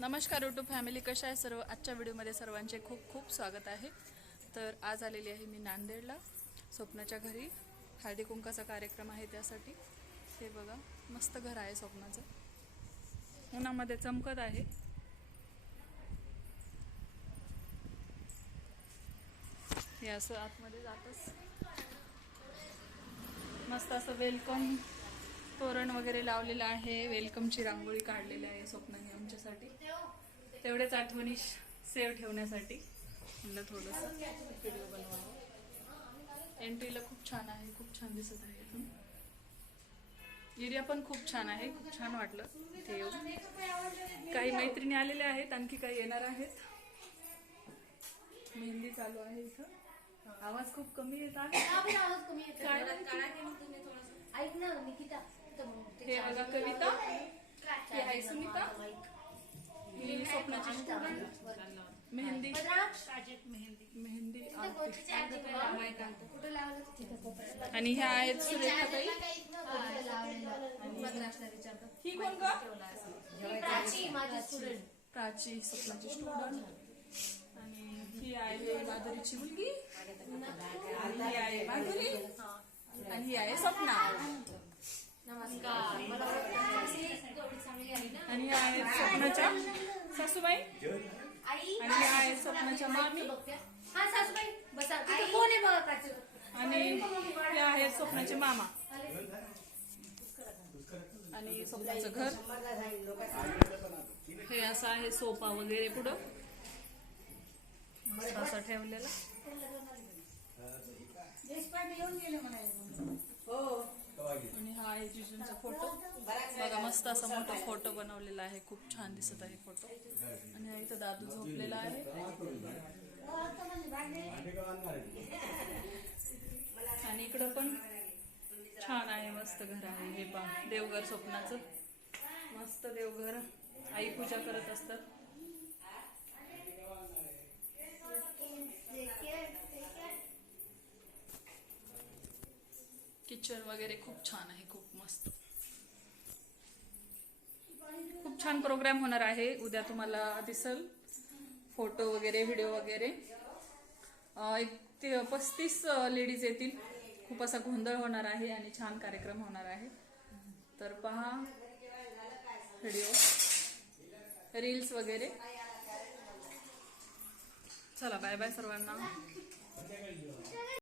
नमस्कार YouTube family कशा आहे सर्व? आजच्या व्हिडिओमध्ये सर्वांचे खूप खूप स्वागत आहे. तर आज आलेली आहे मी नांदेडला स्वप्नाच्या घरी. हळदी कुंकाचा कार्यक्रम आहे त्यासाठी. हे बघा मस्त घर आहे स्वप्नाचं. उन्हामध्ये चमकत आहे. हे असं आतमध्ये जातच. मस्त असं वेलकम तोरण वगैरे लावलेलं आहे. वेलकमची रांगोळी काढलेली आहे स्वप्नाने आमच्यासाठी. तेवढेच आठवणी सेव्ह ठेवण्यासाठी म्हणलं थोडंसं. व्हिडिओ बनवावं एंट्रीला खूप छान आहे खूप छान दिसत आहे इथून. एरिया पण खूप छान आहे खूप छान वाटलं इथे काही मैत्रिणी आलेल्या आहेत आणखी काही येणार आहेत. मेहंदी चालू आहे इथं. आवाज खूप कमी येत आहे. ऐक ना निकिता. हे बघा कविता. हे आहे सुनीता. ही स्वप्नाची स्टुडंट मेहंदी. मेहंदी. आणि ह्या आहेत सुरेखाताई. ही कोण ग? प्राची माझी स्टुडंट प्राची स्वप्नाची स्टुडंट आणि ही आहे माधुरीची मुलगी. आणि ही आहे माधुरी आणि ही आहे स्वप्ना नमस्कार मला वाटतं ती एवढी चांगली आहे ना आणि ह्या आहेत स्वप्नाच्या सासूबाई? आई आणि ह्या आहेत स्वप्नाच्या मामी. हा सासूबाई बसा. तिथं कोण आहे बघा प्राची आणि ह्या आहेत स्वप्नाचे मामा. आणि स्वप्नाचं घर. हे असं आहे सोफा वगैरे पुढं. असं ठेवलेला. मस्त असा मोठा फोटो बनवलेला आहे. खूप छान दिसत आहे फोटो. आणि हा इथं दादू झोपलेला आहे. आणि इकडं पण छान आहे मस्त घर आहे. हे पहा देवघर स्वप्नाचं. मस्त देवघर. आई पूजा करत असतात. किचन वगैरे खूप छान आहे. खूप छान प्रोग्राम होणार आहे. उद्या तुम्हाला दिसल. फोटो वगैरे व्हिडिओ वगैरे. एक ते पस्तीस लेडीज येतील. खूप असा गोंधळ होणार आहे आणि छान कार्यक्रम होणार आहे. तर पहा. व्हिडिओ. रील्स वगैरे. चला बाय बाय सर्वांना.